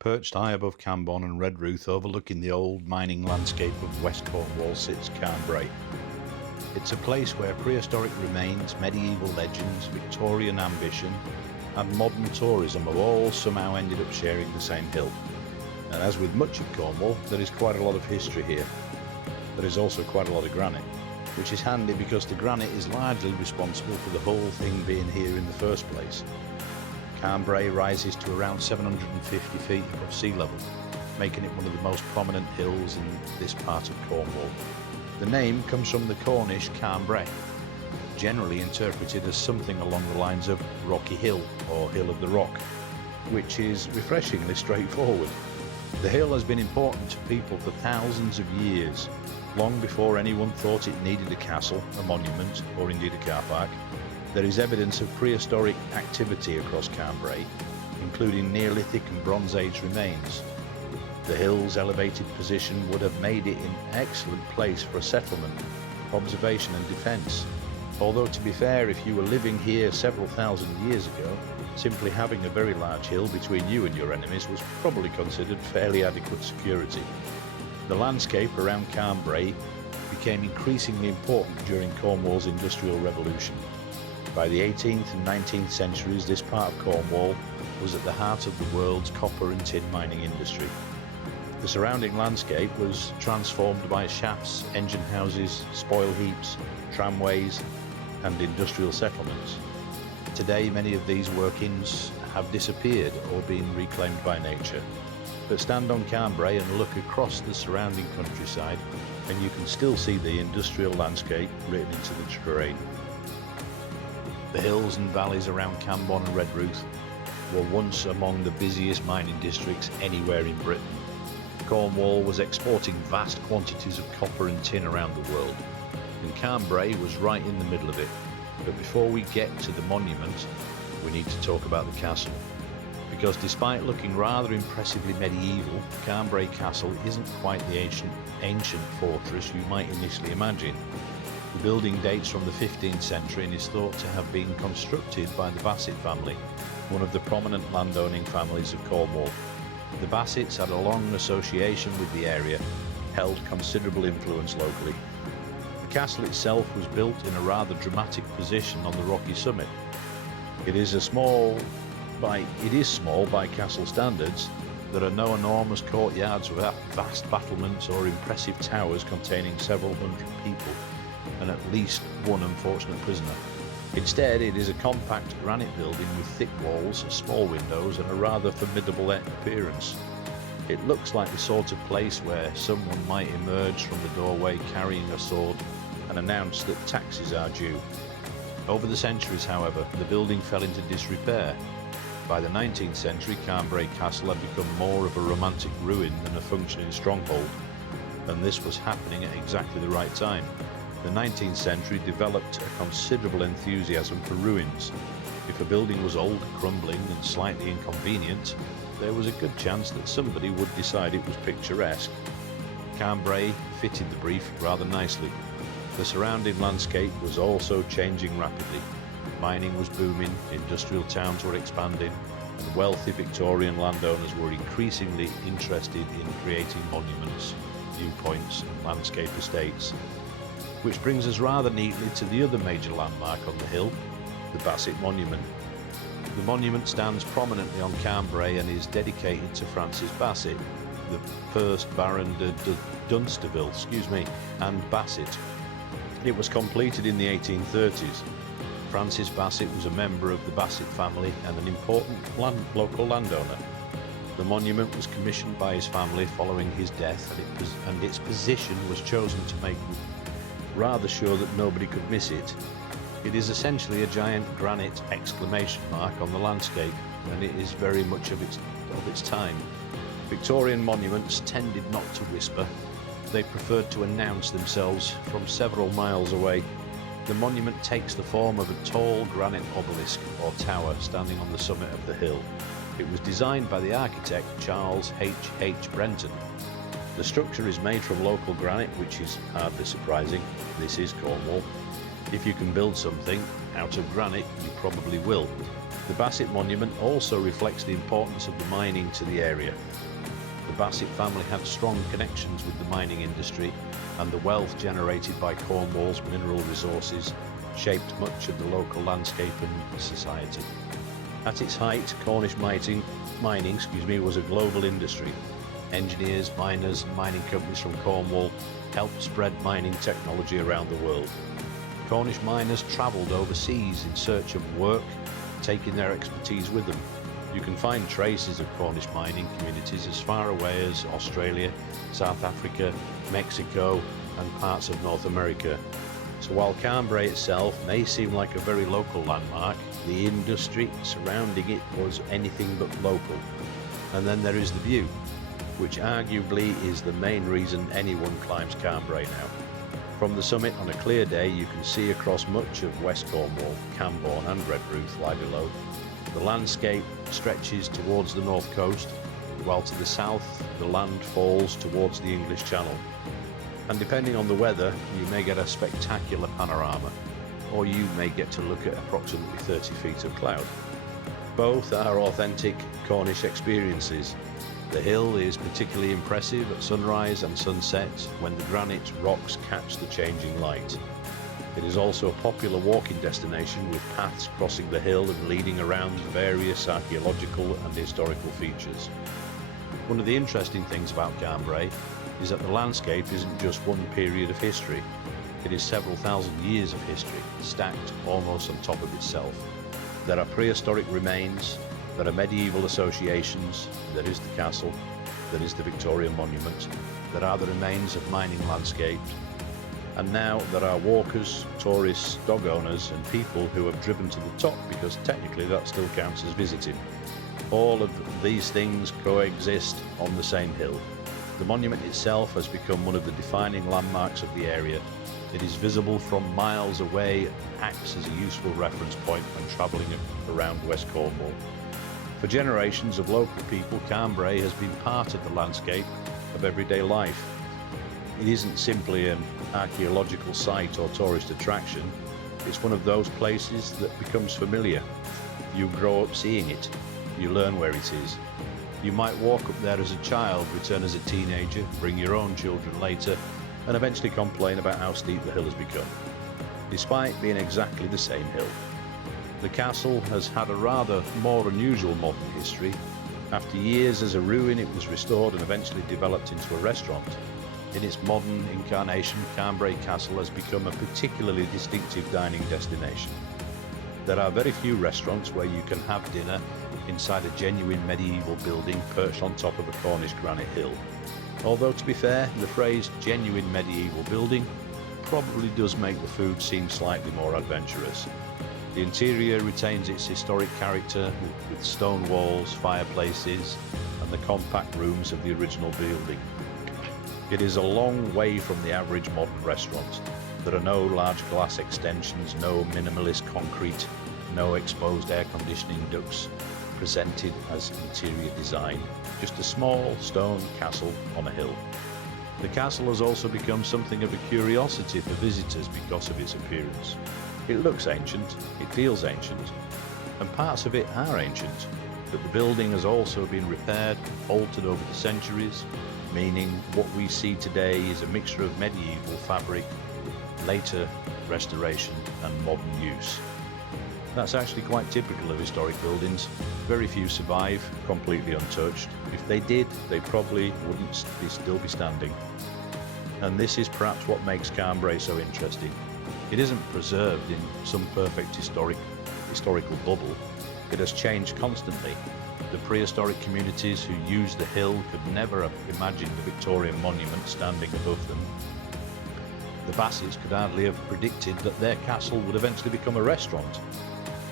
Perched high above Camborne and Redruth overlooking the old mining landscape of West Cornwall sits Carn Brea. It's a place where prehistoric remains, medieval legends, Victorian ambition and modern tourism have all somehow ended up sharing the same hill. And as with much of Cornwall, there is quite a lot of history here. There is also quite a lot of granite, which is handy because the granite is largely responsible for the whole thing being here in the first place. Carn Brea rises to around 750 feet above sea level, making it one of the most prominent hills in this part of Cornwall. The name comes from the Cornish Carn Brea, generally interpreted as something along the lines of Rocky Hill or Hill of the Rock, which is refreshingly straightforward. The hill has been important to people for thousands of years, long before anyone thought it needed a castle, a monument, or indeed a car park. There is evidence of prehistoric activity across Carn Brea, including Neolithic and Bronze Age remains. The hill's elevated position would have made it an excellent place for a settlement, observation and defence. Although to be fair, if you were living here several thousand years ago, simply having a very large hill between you and your enemies was probably considered fairly adequate security. The landscape around Carn Brea became increasingly important during Cornwall's Industrial Revolution. By the 18th and 19th centuries, this part of Cornwall was at the heart of the world's copper and tin mining industry. The surrounding landscape was transformed by shafts, engine houses, spoil heaps, tramways and industrial settlements. Today many of these workings have disappeared or been reclaimed by nature. But stand on Carn Brea and look across the surrounding countryside and you can still see the industrial landscape written into the terrain. The hills and valleys around Camborne and Redruth were once among the busiest mining districts anywhere in Britain. Cornwall was exporting vast quantities of copper and tin around the world, and Carn Brea was right in the middle of it. But before we get to the monument, we need to talk about the castle. Because despite looking rather impressively medieval, Carn Brea Castle isn't quite the ancient fortress you might initially imagine. The building dates from the 15th century and is thought to have been constructed by the Bassett family, one of the prominent landowning families of Cornwall. The Bassets had a long association with the area, held considerable influence locally. The castle itself was built in a rather dramatic position on the rocky summit. It is small by castle standards. There are no enormous courtyards with vast battlements or impressive towers containing several hundred people and at least one unfortunate prisoner. Instead, it is a compact granite building with thick walls, small windows and a rather formidable appearance. It looks like the sort of place where someone might emerge from the doorway carrying a sword and announce that taxes are due. Over the centuries, however, the building fell into disrepair. By the 19th century, Carn Brea Castle had become more of a romantic ruin than a functioning stronghold, and this was happening at exactly the right time. The 19th century developed a considerable enthusiasm for ruins. If a building was old, crumbling and slightly inconvenient, there was a good chance that somebody would decide it was picturesque. Carn Brea fitted the brief rather nicely. The surrounding landscape was also changing rapidly. Mining was booming, industrial towns were expanding, and wealthy Victorian landowners were increasingly interested in creating monuments, viewpoints and landscape estates. Which brings us rather neatly to the other major landmark on the hill, the Bassett Monument. The monument stands prominently on Carn Brea and is dedicated to Francis Bassett, the first Baron de Dunsterville, and Bassett. It was completed in the 1830s. Francis Bassett was a member of the Bassett family and an important local landowner. The monument was commissioned by his family following his death, and its position was chosen to make rather sure that nobody could miss it. It is essentially a giant granite exclamation mark on the landscape, and it is very much of its time. Victorian monuments tended not to whisper. They preferred to announce themselves from several miles away. The monument takes the form of a tall granite obelisk or tower standing on the summit of the hill. It was designed by the architect Charles H. Brenton. The structure is made from local granite, which is hardly surprising. This is Cornwall. If you can build something out of granite, you probably will. The Bassett Monument also reflects the importance of the mining to the area. The Bassett family had strong connections with the mining industry, and the wealth generated by Cornwall's mineral resources shaped much of the local landscape and society. At its height, Cornish mining was a global industry. Engineers, miners, and mining companies from Cornwall helped spread mining technology around the world. Cornish miners travelled overseas in search of work, taking their expertise with them. You can find traces of Cornish mining communities as far away as Australia, South Africa, Mexico, and parts of North America. So while Carn Brea itself may seem like a very local landmark, the industry surrounding it was anything but local. And then there is the view, which arguably is the main reason anyone climbs Carn Brea now. From the summit on a clear day, you can see across much of West Cornwall, Camborne and Redruth lie below. The landscape stretches towards the north coast, while to the south the land falls towards the English Channel. And depending on the weather, you may get a spectacular panorama, or you may get to look at approximately 30 feet of cloud. Both are authentic Cornish experiences. The hill is particularly impressive at sunrise and sunset when the granite rocks catch the changing light. It is also a popular walking destination with paths crossing the hill and leading around various archaeological and historical features. One of the interesting things about Carn Brea is that the landscape isn't just one period of history. It is several thousand years of history, stacked almost on top of itself. There are prehistoric remains, there are medieval associations, there is the castle, there is the Victorian monument, there are the remains of mining landscape, and now there are walkers, tourists, dog owners and people who have driven to the top, because technically that still counts as visiting. All of these things coexist on the same hill. The monument itself has become one of the defining landmarks of the area. It is visible from miles away and acts as a useful reference point when travelling around West Cornwall. For generations of local people, Carn Brea has been part of the landscape of everyday life. It isn't simply an archaeological site or tourist attraction, it's one of those places that becomes familiar. You grow up seeing it, you learn where it is. You might walk up there as a child, return as a teenager, bring your own children later, and eventually complain about how steep the hill has become, despite being exactly the same hill. The castle has had a rather more unusual modern history. After years as a ruin, it was restored and eventually developed into a restaurant. In its modern incarnation, Carn Brea Castle has become a particularly distinctive dining destination. There are very few restaurants where you can have dinner inside a genuine medieval building perched on top of a Cornish granite hill. Although, to be fair, the phrase genuine medieval building probably does make the food seem slightly more adventurous. The interior retains its historic character with stone walls, fireplaces and the compact rooms of the original building. It is a long way from the average modern restaurant. There are no large glass extensions, no minimalist concrete, no exposed air conditioning ducts presented as interior design, just a small stone castle on a hill. The castle has also become something of a curiosity for visitors because of its appearance. It looks ancient, it feels ancient, and parts of it are ancient, but the building has also been repaired, altered over the centuries, meaning what we see today is a mixture of medieval fabric, later restoration and modern use. That's actually quite typical of historic buildings. Very few survive completely untouched. If they did, they probably wouldn't still be standing. And this is perhaps what makes Carn Brea so interesting. It isn't preserved in some perfect historical bubble. It has changed constantly. The prehistoric communities who used the hill could never have imagined the Victorian monument standing above them. The Bassetts could hardly have predicted that their castle would eventually become a restaurant.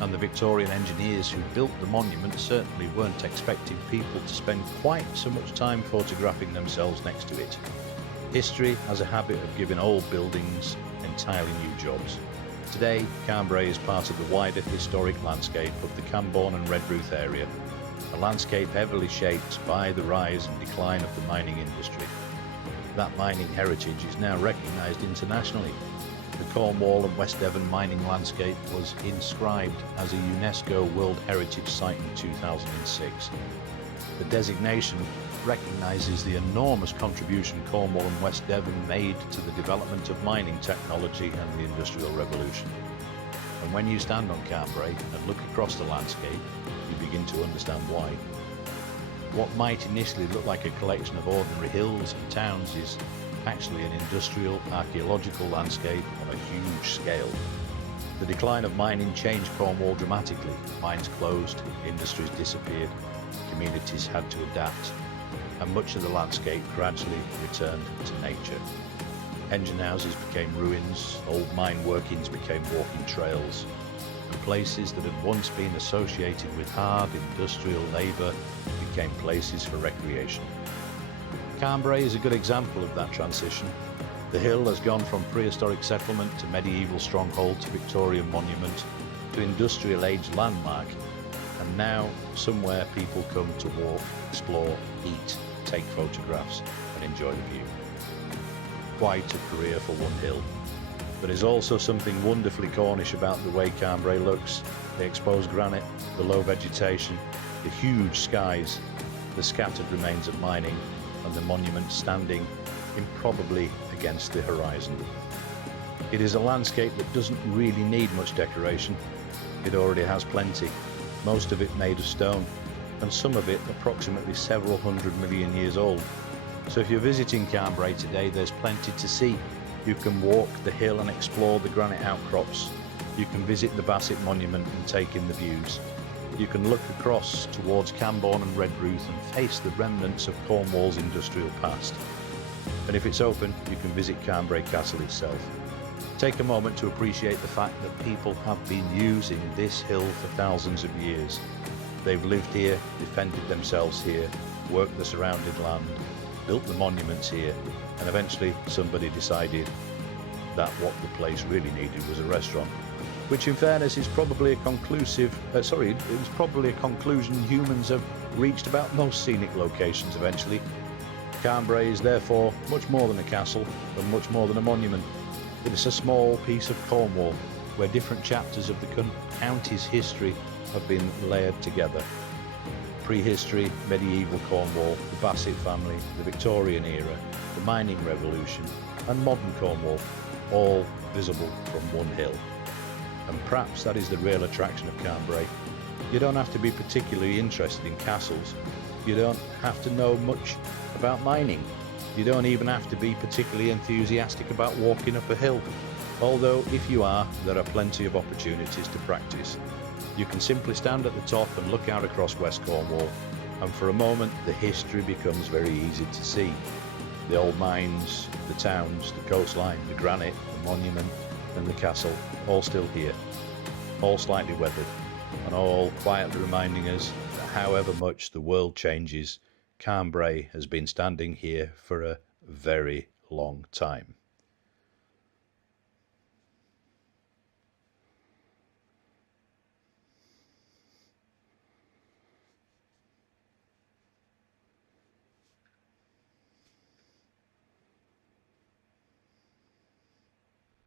And the Victorian engineers who built the monument certainly weren't expecting people to spend quite so much time photographing themselves next to it. History has a habit of giving old buildings entirely new jobs. Today, Carn Brea is part of the wider historic landscape of the Camborne and Redruth area, a landscape heavily shaped by the rise and decline of the mining industry. That mining heritage is now recognised internationally. The Cornwall and West Devon mining landscape was inscribed as a UNESCO World Heritage Site in 2006. The designation recognises the enormous contribution Cornwall and West Devon made to the development of mining technology and the Industrial Revolution. And when you stand on Carn Brea and look across the landscape, you begin to understand why. What might initially look like a collection of ordinary hills and towns is actually an industrial, archaeological landscape on a huge scale. The decline of mining changed Cornwall dramatically. Mines closed, industries disappeared, communities had to adapt, and much of the landscape gradually returned to nature. Engine houses became ruins, old mine workings became walking trails, and places that had once been associated with hard industrial labour became places for recreation. Carn Brea is a good example of that transition. The hill has gone from prehistoric settlement to medieval stronghold to Victorian monument to industrial age landmark, and now somewhere people come to walk, explore, eat, take photographs and enjoy the view. Quite a career for one hill. But there's also something wonderfully Cornish about the way Carn Brea looks. The exposed granite, the low vegetation, the huge skies, the scattered remains of mining, and the monument standing improbably against the horizon. It is a landscape that doesn't really need much decoration. It already has plenty, most of it made of stone, and some of it approximately several 100 million years old. So if you're visiting Carn Brea today, there's plenty to see. You can walk the hill and explore the granite outcrops. You can visit the Bassett Monument and take in the views. You can look across towards Camborne and Redruth and face the remnants of Cornwall's industrial past. And if it's open, you can visit Carn Brea Castle itself. Take a moment to appreciate the fact that people have been using this hill for thousands of years. They've lived here, defended themselves here, worked the surrounding land, built the monuments here, and eventually somebody decided that what the place really needed was a restaurant. Which in fairness is probably it was probably a conclusion humans have reached about most scenic locations eventually. Carn Brea is therefore much more than a castle and much more than a monument. It is a small piece of Cornwall where different chapters of the county's history have been layered together. Prehistory, medieval Cornwall, the Bassett family, the Victorian era, the mining revolution, and modern Cornwall, all visible from one hill. And perhaps that is the real attraction of Carn Brea. You don't have to be particularly interested in castles. You don't have to know much about mining. You don't even have to be particularly enthusiastic about walking up a hill. Although if you are, there are plenty of opportunities to practice. You can simply stand at the top and look out across West Cornwall, and for a moment the history becomes very easy to see. The old mines, the towns, the coastline, the granite, the monument and the castle, all still here, all slightly weathered, and all quietly reminding us that however much the world changes, Carn Brea has been standing here for a very long time.